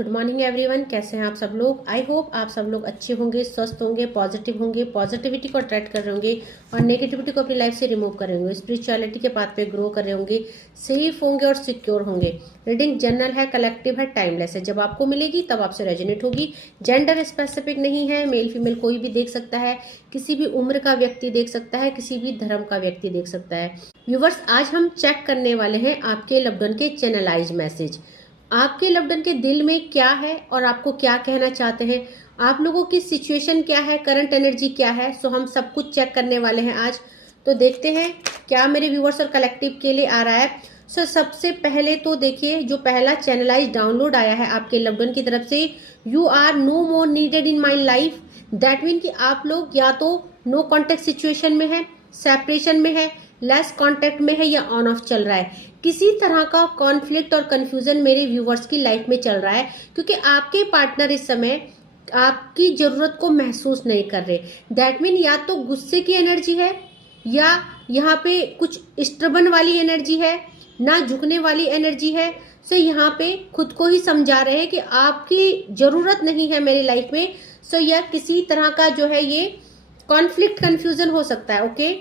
Good morning everyone, कैसे हैं आप सब लोग। आई होप आप सब लोग अच्छे होंगे, स्वस्थ होंगे, पॉजिटिव होंगे, पॉजिटिविटी को अट्रैक्ट कर रहे होंगे और नेगेटिविटी को अपनी लाइफ से रिमूव कर रहे होंगे, स्पिरिचुअलिटी के पाथ पे ग्रो कर रहे होंगे, सेफ होंगे और सिक्योर होंगे। रीडिंग जनरल है, कलेक्टिव है, टाइमलेस है। जब आपको मिलेगी तब आपसे रेजोनेट होगी। जेंडर स्पेसिफिक नहीं है, मेल फीमेल कोई भी देख सकता है, किसी भी उम्र का व्यक्ति देख सकता है, किसी भी धर्म का व्यक्ति देख सकता है। व्यूवर्स, आज हम चेक करने वाले हैं आपके लव्ड वन के चैनलाइज मैसेज। आपके लव्ड वन के दिल में क्या है और आपको क्या कहना चाहते हैं, आप लोगों की सिचुएशन क्या है, करंट एनर्जी क्या है। सो हम सब कुछ चेक करने वाले हैं आज। तो देखते हैं क्या मेरे व्यूअर्स और कलेक्टिव के लिए आ रहा है। सो सबसे पहले तो देखिए, जो पहला चैनलाइज डाउनलोड आया है आपके लव्ड वन की तरफ से, you are no more needed in my life. That mean कि आप लोग या तो नो कॉन्टेक्ट सिचुएशन में है, सेपरेशन में है, लेस कांटेक्ट में है या ऑन ऑफ चल रहा है। किसी तरह का कॉन्फ्लिक्ट और कंफ्यूजन मेरे व्यूवर्स की लाइफ में चल रहा है, क्योंकि आपके पार्टनर इस समय आपकी जरूरत को महसूस नहीं कर रहे। दैट मीन या तो गुस्से की एनर्जी है या यहाँ पे कुछ स्टबन वाली एनर्जी है, ना झुकने वाली एनर्जी है। सो यहाँ पे खुद को ही समझा रहे हैं कि आपकी जरूरत नहीं है मेरी लाइफ में। सो यह किसी तरह का जो है ये कॉन्फ्लिक्ट कंफ्यूजन हो सकता है। ओके,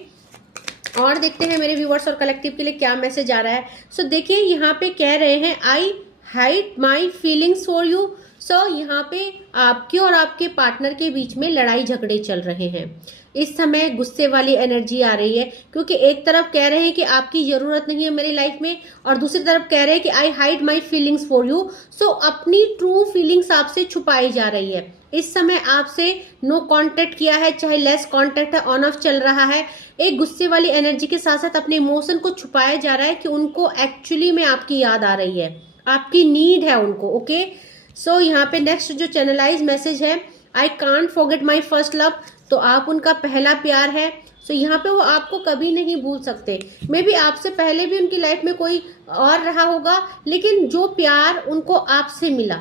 और देखते हैं मेरे व्यूअर्स और कलेक्टिव के लिए क्या मैसेज आ रहा है। सो देखिए, यहाँ पे कह रहे हैं I hide my feelings for you. So यहाँ पे आपके और आपके पार्टनर के बीच में लड़ाई झगड़े चल रहे हैं। इस समय गुस्से वाली एनर्जी आ रही है, क्योंकि एक तरफ कह रहे हैं कि आपकी जरूरत नहीं है मेरी लाइफ में, और दूसरी तरफ कह रहे हैं कि I hide my feelings for you. So अपनी ट्रू फीलिंग्स आपसे छुपाई जा रही है। इस समय आपसे नो कांटेक्ट किया है, चाहे लेस कांटेक्ट है, ऑन ऑफ चल रहा है। एक गुस्से वाली एनर्जी के साथ साथ अपने इमोशन को छुपाया जा रहा है कि उनको एक्चुअली में आपकी याद आ रही है, आपकी नीड है उनको। ओके, सो यहाँ पे नेक्स्ट जो चैनलाइज मैसेज है, I can't forget my first love. तो आप उनका पहला प्यार है। सो यहाँ पे वो आपको कभी नहीं भूल सकते। मे बी आपसे पहले भी उनकी लाइफ में कोई और रहा होगा, लेकिन जो प्यार उनको आपसे मिला,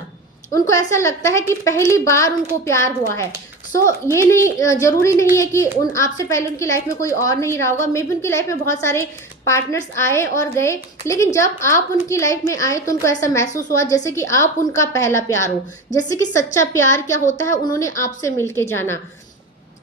उनको ऐसा लगता है कि पहली बार उनको प्यार हुआ है। सो ये नहीं, जरूरी नहीं है कि उन आपसे पहले उनकी लाइफ में कोई और नहीं रहा होगा। मे बी उनकी लाइफ में बहुत सारे पार्टनर्स आए और गए, लेकिन जब आप उनकी लाइफ में आए तो उनको ऐसा महसूस हुआ जैसे कि आप उनका पहला प्यार हो, जैसे कि सच्चा प्यार क्या होता है उन्होंने आपसे मिलके जाना।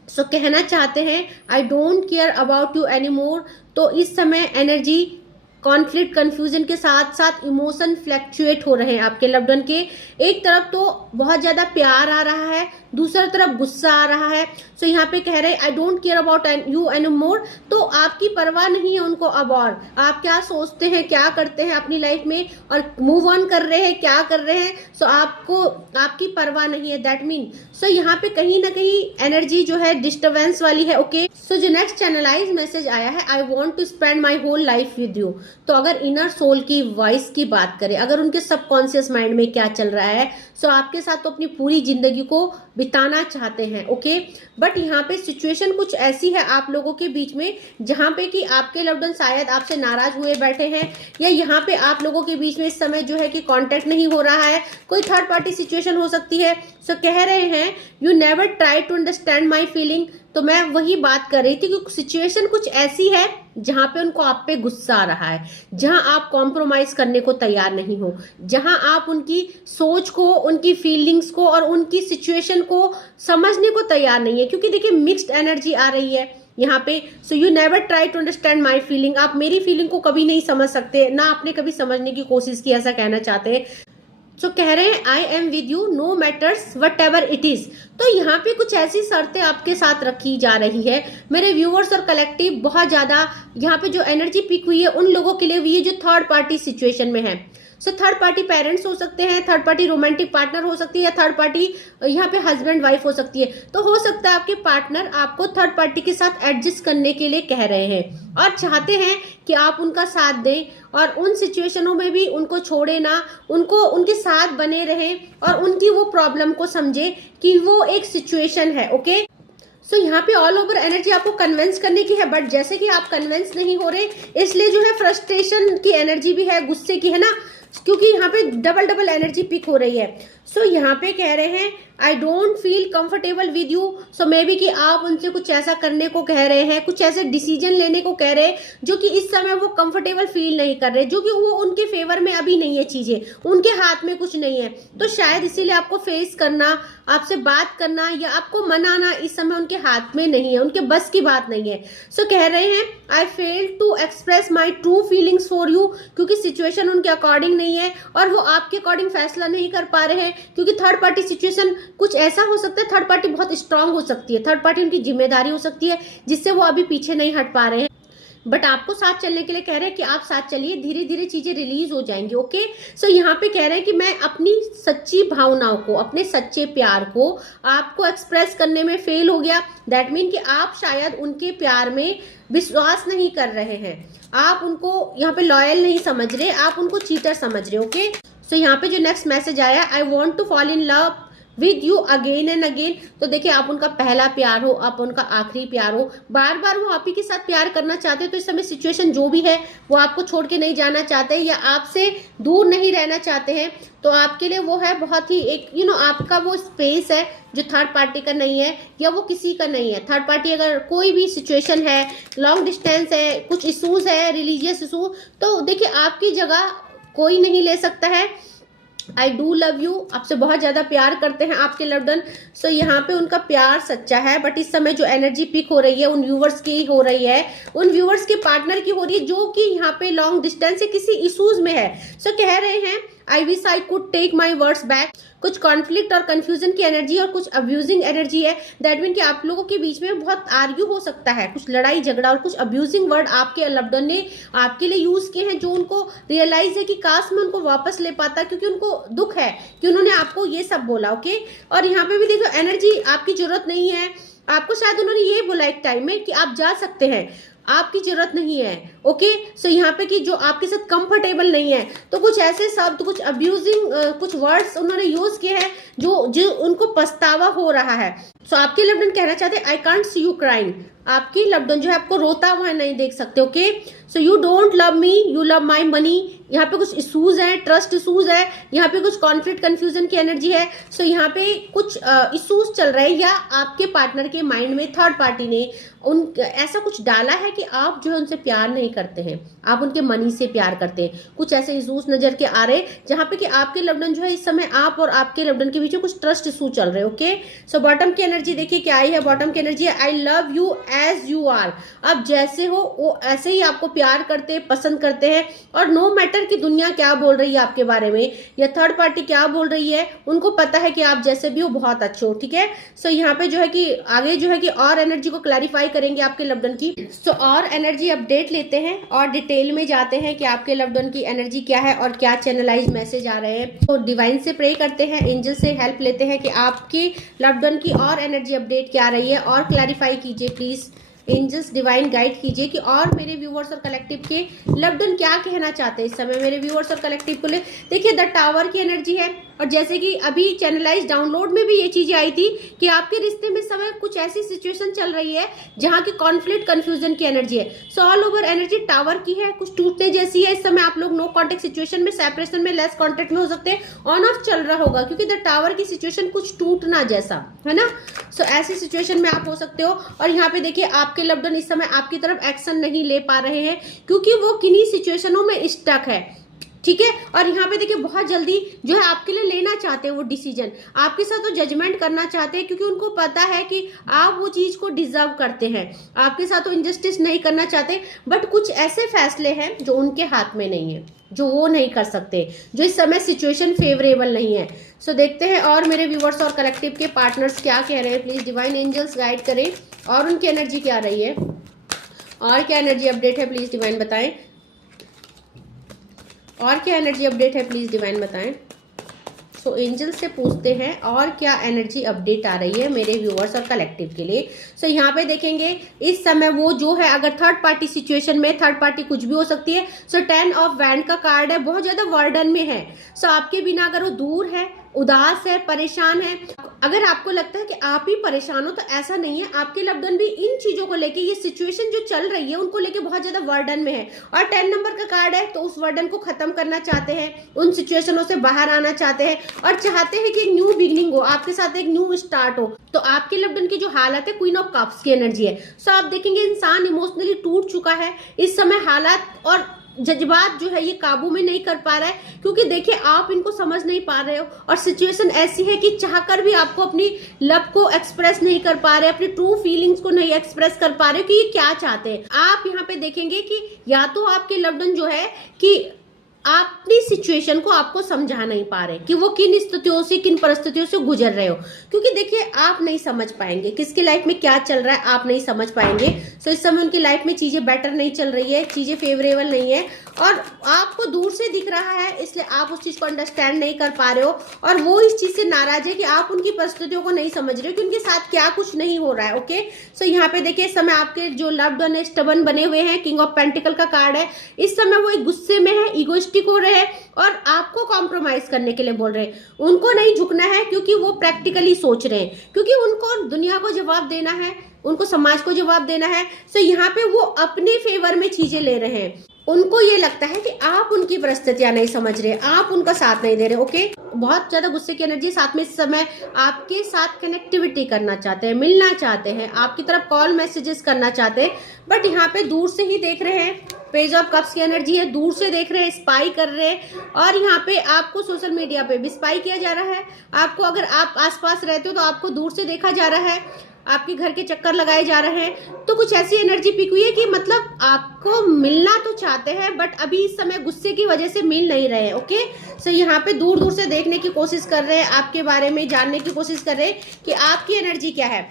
सो कहना चाहते हैं I don't care about you any more. तो इस समय एनर्जी कॉन्फ्लिक्ट कंफ्यूजन के साथ साथ इमोशन फ्लैक्चुएट हो रहे हैं आपके लव्ड वन के। एक तरफ तो बहुत ज्यादा प्यार आ रहा है, दूसरी तरफ गुस्सा आ रहा है। सो यहाँ पे कह रहे हैं I don't care about you any more. तो आपकी परवाह नहीं है उनको अब, और आप क्या सोचते हैं, क्या करते हैं अपनी लाइफ में, और मूव ऑन कर रहे हैं, क्या कर रहे हैं। सो आपको आपकी परवाह नहीं है। दैट मीन सो यहाँ पे कहीं ना कहीं एनर्जी जो है डिस्टर्बेंस वाली है। ओके, सो जो नेक्स्ट चैनलाइज मैसेज आया है, I want to spend my whole life with you. तो अगर इनर सोल की वॉइस की बात करें, अगर उनके सबकॉन्शियस माइंड में क्या चल रहा है, सो आपके साथ तो अपनी पूरी जिंदगी को बिताना चाहते हैं। ओके, बट यहाँ पे सिचुएशन कुछ ऐसी है आप लोगों के बीच में जहाँ पे कि आपके लव्ड वन शायद आपसे नाराज हुए बैठे हैं, या यहाँ पे आप लोगों के बीच में इस समय जो है कि कांटेक्ट नहीं हो रहा है, कोई थर्ड पार्टी सिचुएशन हो सकती है। सो कह रहे हैं you never try to understand my feeling. तो मैं वही बात कर रही थी कि सिचुएशन कुछ ऐसी है जहां पे उनको आप पे गुस्सा आ रहा है, जहां आप कॉम्प्रोमाइज करने को तैयार नहीं हो, जहां आप उनकी सोच को, उनकी फीलिंग्स को और उनकी सिचुएशन को समझने को तैयार नहीं है। क्योंकि देखिए मिक्स्ड एनर्जी आ रही है यहाँ पे। So you never try to understand my feeling. आप मेरी फीलिंग को कभी नहीं समझ सकते, ना आपने कभी समझने की कोशिश की, ऐसा कहना चाहते हैं। सो कह रहे हैं I am with you know matters what ever it is. तो यहाँ पे कुछ ऐसी शर्तें आपके साथ रखी जा रही है मेरे व्यूअर्स और कलेक्टिव। बहुत ज्यादा यहाँ पे जो एनर्जी पिक हुई है उन लोगों के लिए हुई है जो थर्ड पार्टी सिचुएशन में है। सो थर्ड पार्टी पेरेंट्स हो सकते हैं, थर्ड पार्टी रोमांटिक पार्टनर हो सकती है, या थर्ड पार्टी यहाँ पे हस्बैंड वाइफ हो सकती है। तो हो सकता है आपके पार्टनर आपको थर्ड पार्टी के साथ एडजस्ट करने के लिए कह रहे हैं और चाहते हैं कि आप उनका साथ दें, और उन सिचुएशनों में भी उनको छोड़े ना, उनको उनके साथ बने रहें और उनकी वो प्रॉब्लम को समझे कि वो एक सिचुएशन है। ओके, सो यहाँ पे ऑल ओवर एनर्जी आपको कन्विंस करने की है, बट जैसे कि आप कन्विंस नहीं हो रहे, इसलिए जो है फ्रस्ट्रेशन की एनर्जी भी है, गुस्से की है ना। क्योंकि यहाँ पे डबल डबल एनर्जी पिक हो रही है। सो यहाँ पे कह रहे हैं I don't feel comfortable with you. So may be कि आप उनसे कुछ ऐसा करने को कह रहे हैं, कुछ ऐसे डिसीजन लेने को कह रहे हैं जो कि इस समय वो कंफर्टेबल फील नहीं कर रहे, जो कि वो उनके फेवर में अभी नहीं है, चीजें उनके हाथ में कुछ नहीं है। तो शायद इसीलिए आपको फेस करना, आपसे बात करना या आपको मनाना इस समय उनके हाथ में नहीं है, उनके बस की बात नहीं है। सो कह रहे हैं I fail to express my true feelings for you, क्योंकि सिचुएशन उनके अकॉर्डिंग नहीं है और वो आपके अकॉर्डिंग फैसला नहीं कर पा रहे हैं, क्योंकि थर्ड पार्टी सिचुएशन कुछ ऐसा हो सकता है, थर्ड पार्टी बहुत स्ट्रांग हो सकती है, थर्ड पार्टी उनकी जिम्मेदारी हो सकती है जिससे वो अभी पीछे नहीं हट पा रहे हैं। बट आपको साथ चलने के लिए कह रहे हैं कि आप साथ चलिए, धीरे धीरे चीजें रिलीज हो जाएंगी। ओके, सो यहाँ पे कह रहे हैं कि मैं अपनी सच्ची भावनाओं को, अपने सच्चे प्यार को आपको एक्सप्रेस करने में फेल हो गया। दैट मीन कि आप शायद उनके प्यार में विश्वास नहीं कर रहे हैं, आप उनको यहाँ पे लॉयल नहीं समझ रहे, आप उनको चीटर समझ रहे। ओके, सो यहाँ पे जो नेक्स्ट मैसेज आया, I want to fall in love with you again and again. तो देखिए, आप उनका पहला प्यार हो, आप उनका आखिरी प्यार हो, बार बार वो आप ही के साथ प्यार करना चाहते हैं। तो इस समय सिचुएशन जो भी है वो आपको छोड़ के नहीं जाना चाहते या आपसे दूर नहीं रहना चाहते हैं। तो आपके लिए वो है बहुत ही एक आपका वो स्पेस है जो थर्ड पार्टी का नहीं है या वो किसी का नहीं है। थर्ड पार्टी अगर कोई भी सिचुएशन है, लॉन्ग डिस्टेंस है, कुछ इशूज है, रिलीजियस इशू, तो देखिए आपकी जगह कोई नहीं ले सकता है। आई डू लव यू, आपसे बहुत ज्यादा प्यार करते हैं आपके लव्ड वन। सो यहाँ पे उनका प्यार सच्चा है, बट इस समय जो एनर्जी पिक हो रही है उन व्यूवर्स की हो रही है, उन व्यूवर्स के पार्टनर की हो रही है जो कि यहाँ पे लॉन्ग डिस्टेंस से किसी इश्यूज में है। सो कह रहे हैं I wish I could take my words back. कुछ कॉन्फ्लिक्ट और कंफ्यूजन की एनर्जी और कुछ अब्यूजिंग एनर्जी है। दैट मीन कि आप लोगों के बीच में बहुत आर्ग्यू हो सकता है, कुछ लड़ाई झगड़ा और कुछ अब्यूजिंग वर्ड आपके लव्ड वन ने आपके लिए यूज किए हैं, जो उनको रियलाइज है कि काश मैं उनको वापस ले पाता, क्योंकि उनको दुख है कि उन्होंने आपको ये सब बोला। ओके, और यहाँ पे भी देखो एनर्जी आपकी जरूरत नहीं है, आपको शायद उन्होंने ये बोला एक टाइम में कि आप जा सकते हैं, आपकी जरूरत नहीं है। ओके, सो यहाँ पे कि जो आपके साथ कंफर्टेबल नहीं है, तो कुछ ऐसे शब्द, कुछ अब्यूजिंग कुछ वर्ड्स उन्होंने यूज किए हैं जो उनको पछतावा हो रहा है। सो आपके लव्ड वन कहना चाहते हैं I can't see you crying. आपकी लव्ड वन जो है आपको रोता हुआ नहीं देख सकते। Okay, so you don't love me, you love my money. यहाँ पे कुछ इशूज है, ट्रस्ट इशूज है, यहाँ पे कुछ कॉन्फ्लिक्ट कंफ्यूजन की एनर्जी है। सो यहाँ पे कुछ इशूज चल रहे हैं या आपके पार्टनर के माइंड में थर्ड पार्टी ने ऐसा कुछ डाला है कि आप जो है उनसे प्यार नहीं करते हैं, आप उनके मनी से प्यार करते हैं। कुछ ऐसे इशूज नजर के आ रहे हैं जहाँ पे कि आपके लव्ड वन जो है इस समय आप और आपके लव्ड वन के बीच में कुछ ट्रस्ट इशू चल रहे हैं। ओके, सो बॉटम की एनर्जी देखिए क्या आई है। बॉटम की एनर्जी है I love you as you are. आप जैसे हो वो ऐसे ही आपको प्यार करते हैं, पसंद करते हैं, और नो मैटर कि दुनिया क्या बोल रही है आपके बारे में या थर्ड पार्टी क्या बोल रही है, उनको पता है कि आप जैसे भी हो बहुत अच्छे हो। ठीक है, सो यहाँ पे जो है कि आगे जो है कि और एनर्जी को क्लैरिफाई करेंगे आपके लव्ड वन की। सो और एनर्जी अपडेट लेते हैं और डिटेल में जाते हैं कि आपके लव्ड वन की एनर्जी क्या है और क्या चैनलाइज मैसेज आ रहे हैं। तो डिवाइन से प्रे करते हैं, एंजल से हेल्प लेते हैं कि आपके लव्ड वन की और एनर्जी अपडेट क्या रही है और क्लैरिफाई कीजिए प्लीज। एंजल्स डिवाइन गाइड कीजिए कि और मेरे व्यूअर्स और कलेक्टिव के लव्ड वन क्या कहना चाहते हैं इस समय मेरे व्यूअर्स और कलेक्टिव को ले। देखिए द टावर की एनर्जी है, और जैसे कि अभी चैनलाइज डाउनलोड में भी ये चीजें आई थी कि आपके रिश्ते में समय कुछ ऐसी सिचुएशन चल रही है जहां की कॉन्फ्लिक्ट कंफ्यूजन की एनर्जी है। So all over energy tower की है, कुछ टूटने जैसी है। इस समय आप लोग नो कॉन्टेक्ट सिचुएशन में, सेपरेशन में, लेस कॉन्टेक्ट में हो सकते हैं, ऑन ऑफ चल रहा होगा, क्योंकि द टावर की सिचुएशन कुछ टूटना जैसा है ना। सो ऐसी सिचुएशन में आप हो सकते हो। और यहाँ पे देखिए आपके लव्ड वन इस समय आपकी तरफ एक्शन नहीं ले पा रहे हैं क्योंकि वो किन्हीं सिचुएशनों में स्टक है। ठीक है, और यहाँ पे देखिए बहुत जल्दी जो है आपके लिए लेना चाहते हैं वो डिसीजन, आपके साथ वो जजमेंट करना चाहते हैं, क्योंकि उनको पता है कि आप वो चीज को डिजर्व करते हैं, आपके साथ वो इंजस्टिस नहीं करना चाहते। बट कुछ ऐसे फैसले हैं जो उनके हाथ में नहीं है, जो वो नहीं कर सकते, जो इस समय सिचुएशन फेवरेबल नहीं है। सो देखते हैं और मेरे व्यूवर्स और कलेक्टिव के पार्टनर्स क्या कह रहे हैं। प्लीज डिवाइन एंजल्स गाइड करें और उनकी एनर्जी क्या रही है और क्या एनर्जी अपडेट है प्लीज डिवाइन बताएं। और क्या एनर्जी अपडेट है प्लीज डिवाइन बताएं। सो एंजल से पूछते हैं और क्या एनर्जी अपडेट आ रही है मेरे व्यूअर्स और कलेक्टिव के लिए। सो यहाँ पे देखेंगे इस समय वो जो है अगर थर्ड पार्टी सिचुएशन में, थर्ड पार्टी कुछ भी हो सकती है। सो 10 ऑफ वैंड का कार्ड है, बहुत ज्यादा वर्डन में है। सो आपके बिना अगर वो दूर है, उदास है, परेशान है। अगर आपको लगता है कि आप ही परेशान हो तो ऐसा नहीं है, आपके लव्ड वन भी इन चीजों को लेके, ये सिचुएशन जो चल रही है उनको लेके बहुत ज्यादा वर्डन में है। और 10 नंबर का कार्ड है तो उस वर्डन को खत्म करना चाहते हैं, उन सिचुएशनों से बाहर आना चाहते हैं और चाहते हैं कि एक न्यू बिगनिंग हो, आपके साथ एक न्यू स्टार्ट हो। तो आपके लव्ड वन की जो हालत है क्वीन ऑफ कप्स की एनर्जी है। सो आप देखेंगे इंसान इमोशनली टूट चुका है इस समय, हालात और जज्बात जो है ये काबू में नहीं कर पा रहा है, क्योंकि देखिए आप इनको समझ नहीं पा रहे हो और सिचुएशन ऐसी है कि चाहकर भी आपको अपनी लव को एक्सप्रेस नहीं कर पा रहे, अपनी ट्रू फीलिंग्स को नहीं एक्सप्रेस कर पा रहे कि ये क्या चाहते हैं। आप यहाँ पे देखेंगे कि या तो आपके लव्ड वन जो है कि अपनी सिचुएशन को आपको समझा नहीं पा रहे कि वो किन स्थितियों से, किन परिस्थितियों से गुजर रहे हो, क्योंकि देखिए आप नहीं समझ पाएंगे किसकी लाइफ में क्या चल रहा है, आप नहीं समझ पाएंगे। सो इस समय उनकी लाइफ में चीजें बेटर नहीं चल रही है, चीजें फेवरेबल नहीं है और आपको दूर से दिख रहा है, इसलिए आप उस चीज को अंडरस्टैंड नहीं कर पा रहे हो और वो इस चीज से नाराज है कि आप उनकी परिस्थितियों को नहीं समझ रहे हो कि उनके साथ क्या कुछ नहीं हो रहा है। ओके, सो यहाँ पे देखिए इस समय आपके जो लव्ड वन है स्टबन बने हुए हैं, किंग ऑफ पेंटिकल का कार्ड है। इस समय वो एक गुस्से में है, ईगोइस्टिक हो रहे हैं और आपको कॉम्प्रोमाइज करने के लिए बोल रहे हैं। उनको नहीं झुकना है क्योंकि वो प्रैक्टिकली सोच रहे हैं, क्योंकि उनको दुनिया को जवाब देना है, उनको समाज को जवाब देना है। सो यहाँ पे वो अपने फेवर में चीजें ले रहे हैं। उनको ये लगता है कि आप उनकी परिस्थितियां नहीं समझ रहे, आप उनका साथ नहीं दे रहे। ओके, बहुत ज्यादा गुस्से की एनर्जी, साथ में इस समय आपके साथ कनेक्टिविटी करना चाहते हैं, मिलना चाहते हैं, आपकी तरफ कॉल मैसेजेस करना चाहते हैं, बट यहाँ पे दूर से ही देख रहे हैं। पेज ऑफ कप्स की एनर्जी है, दूर से देख रहे हैं, स्पाई कर रहे हैं और यहाँ पे आपको सोशल मीडिया पे भी स्पाई किया जा रहा है। आपको, अगर आप आसपास रहते हो तो आपको दूर से देखा जा रहा है, आपके घर के चक्कर लगाए जा रहे हैं। तो कुछ ऐसी एनर्जी पिक हुई है कि मतलब आपको मिलना तो चाहते हैं बट अभी इस समय गुस्से की वजह से मिल नहीं रहे हैं। ओके, सो यहाँ पे दूर दूर से देखने की कोशिश कर रहे हैं, आपके बारे में जानने की कोशिश कर रहे हैं कि आपकी एनर्जी क्या है।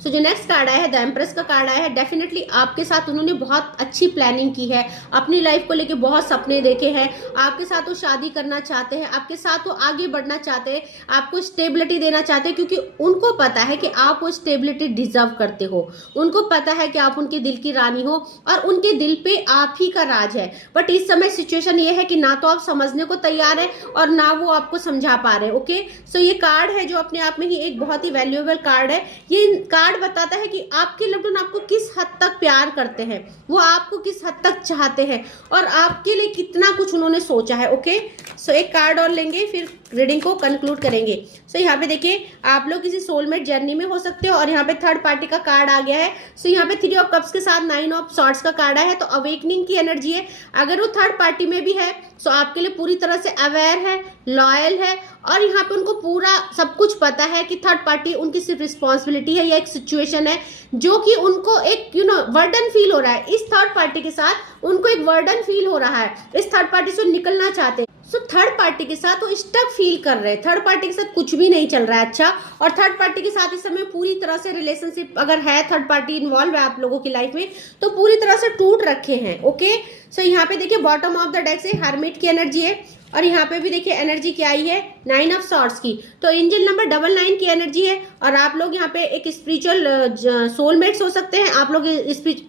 सो जो नेक्स्ट कार्ड आया है द एम्प्रेस का कार्ड आया है। डेफिनेटली आपके साथ उन्होंने बहुत अच्छी प्लानिंग की है, अपनी लाइफ को लेके बहुत सपने देखे हैं, आपके साथ वो शादी करना चाहते हैं, आपके साथ वो आगे बढ़ना चाहते हैं, आपको स्टेबिलिटी देना चाहते हैं, क्योंकि उनको पता है कि आप वो स्टेबिलिटी डिजर्व करते हो। उनको पता है कि आप उनके दिल की रानी हो और उनके दिल पे आप ही का राज है। बट इस समय सिचुएशन ये है कि ना तो आप समझने को तैयार है और ना वो आपको समझा पा रहे। ओके, सो ये कार्ड है जो अपने आप में ही एक बहुत ही वैल्यूएबल कार्ड है। ये कार्ड बताता है कि आपके लव्ड वन आपको किस हद तक प्यार करते हैं, वो आपको किस हद तक चाहते हैं और आपके लिए कितना कुछ उन्होंने सोचा है। ओके, सो एक कार्ड और लेंगे फिर रीडिंग को कंक्लूड करेंगे। सो यहाँ पे देखिए आप लोग किसी सोलमेट जर्नी में हो सकते हो और यहाँ पे थर्ड पार्टी का कार्ड आ गया है। सो यहाँ पे 3 ऑफ कप्स के साथ 9 ऑफ सॉर्ड्स का कार्ड है, तो अवेकनिंग की एनर्जी है। अगर वो थर्ड पार्टी में भी है सो आपके लिए पूरी तरह से अवेयर है, लॉयल है और यहाँ पे उनको पूरा सब कुछ पता है कि थर्ड पार्टी उनकी सिर्फ रिस्पॉन्सिबिलिटी है या एक सिचुएशन है जो कि उनको एक वर्डन फील हो रहा है। इस थर्ड पार्टी के साथ उनको एक वर्डन फील हो रहा है, इस थर्ड पार्टी से निकलना चाहते हैं। सो थर्ड पार्टी के साथ वो स्टक फील कर रहे हैं, थर्ड पार्टी के साथ कुछ भी नहीं चल रहा है अच्छा, और थर्ड पार्टी के साथ इस समय पूरी तरह से रिलेशनशिप अगर है, थर्ड पार्टी इन्वॉल्व है आप लोगों की लाइफ में तो पूरी तरह से टूट रखे हैं। ओके, सो यहाँ पे देखिए बॉटम ऑफ द डेक से हर्मिट की एनर्जी है और यहाँ पे भी देखिए एनर्जी क्या आई है 9 ऑफ सॉर्ड्स की, तो एंजल नंबर 99 की एनर्जी है और आप लोग यहाँ पे एक स्पिरिचुअल सोलमेट्स हो सकते हैं। आप लोग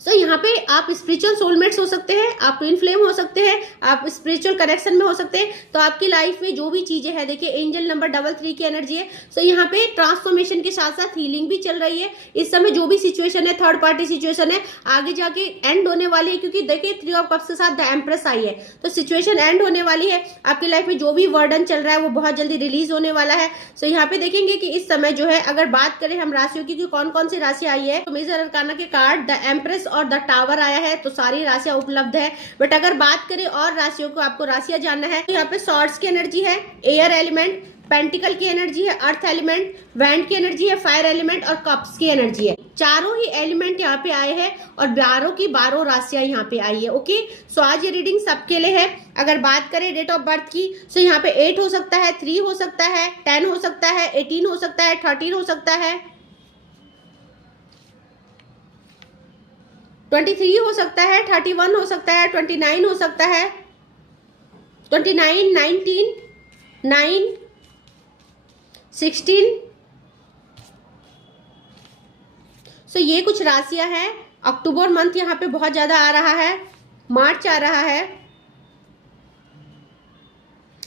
सो यहाँ पे आप स्पिरिचुअल सोलमेट्स हो सकते हैं, आप ट्विन फ्लेम हो सकते हैं, आप स्पिरिचुअल कनेक्शन में हो सकते हैं। तो आपकी लाइफ में जो भी चीजें हैं, देखिए एंजल नंबर 33 की एनर्जी है। सो यहाँ पे ट्रांसफॉर्मेशन के साथ साथ हीलिंग भी चल रही है। इस समय जो भी सिचुएशन है, थर्ड पार्टी सिचुएशन है, आगे जाके एंड होने वाली है, क्योंकि देखिए 3 ऑफ कप्स के साथ द एम्प्रेस आई है, तो सिचुएशन एंड होने वाली है। आपकी लाइफ में जो भी वर्डन चल रहा है वो बहुत जल्दी रिलीज होने वाला है। सो यहाँ पे देखेंगे कि इस समय जो है, अगर बात करें हम राशियों की कि कौन कौन सी राशि आई है, तो मेजर अरकाना के कार्ड द एम्प्रेस और द टावर आया है, तो सारी राशियां उपलब्ध है। बट अगर बात करें और राशियों को, आपको राशियां जानना है, तो यहाँ पे सॉर्ड्स की एनर्जी है, एयर एलिमेंट, पेंटिकल की एनर्जी है, अर्थ एलिमेंट, वैंड की एनर्जी है, फायर एलिमेंट और कप्स की एनर्जी है। चारों ही एलिमेंट यहाँ पे आए हैं और 12 की 12 राशियां यहाँ पे आई है। ओके, सो आज ये रीडिंग सबके लिए है। अगर बात करें डेट ऑफ बर्थ की, सो यहाँ पे 8 हो सकता है, 3 हो सकता है, 10 हो सकता है, 18 हो सकता है, 13 हो सकता है, 23 हो सकता है, 31 हो सकता है, 29 हो सकता है, 29, 19, 9, 16। सो ये कुछ राशियां हैं। अक्टूबर मंथ यहाँ पे बहुत ज्यादा आ रहा है, मार्च आ रहा है,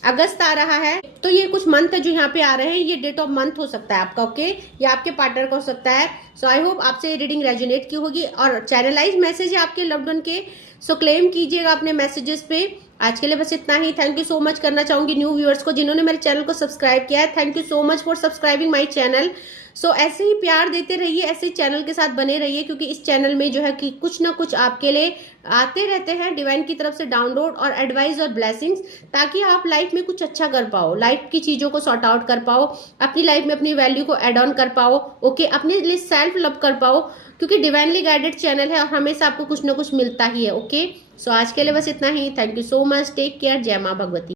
अगस्त आ रहा है, तो ये कुछ मंथ जो यहाँ पे आ रहे हैं, ये डेट ऑफ मंथ हो सकता है आपका, ओके, या आपके पार्टनर का हो सकता है। सो आई होप आपसे रीडिंग रेजोनेट की होगी और चैनलाइज मैसेज है आपके लव्ड वन के, सो क्लेम कीजिएगा अपने मैसेजेस पे। आज के लिए बस इतना ही। थैंक यू सो मच करना चाहूंगी न्यू व्यूअर्स को जिन्होंने मेरे चैनल को सब्सक्राइब किया है। Thank you so much for subscribing my channel. So ऐसे ही प्यार देते रहिए, ऐसे ही चैनल के साथ बने रहिए, क्योंकि इस चैनल में जो है कि कुछ ना कुछ आपके लिए आते रहते हैं डिवाइन की तरफ से डाउनलोड और एडवाइस और ब्लेसिंग्स, ताकि आप लाइफ में कुछ अच्छा कर पाओ, लाइफ की चीजों को सॉर्ट आउट कर पाओ, अपनी लाइफ में अपनी वैल्यू को एड ऑन कर पाओ, ओके, अपने लिए सेल्फ लव कर पाओ, क्योंकि डिवाइनली गाइडेड चैनल है और हमेशा आपको कुछ ना कुछ मिलता ही है, ओके। सो आज के लिए बस इतना ही। Thank you so much, take care, जय माँ भगवती।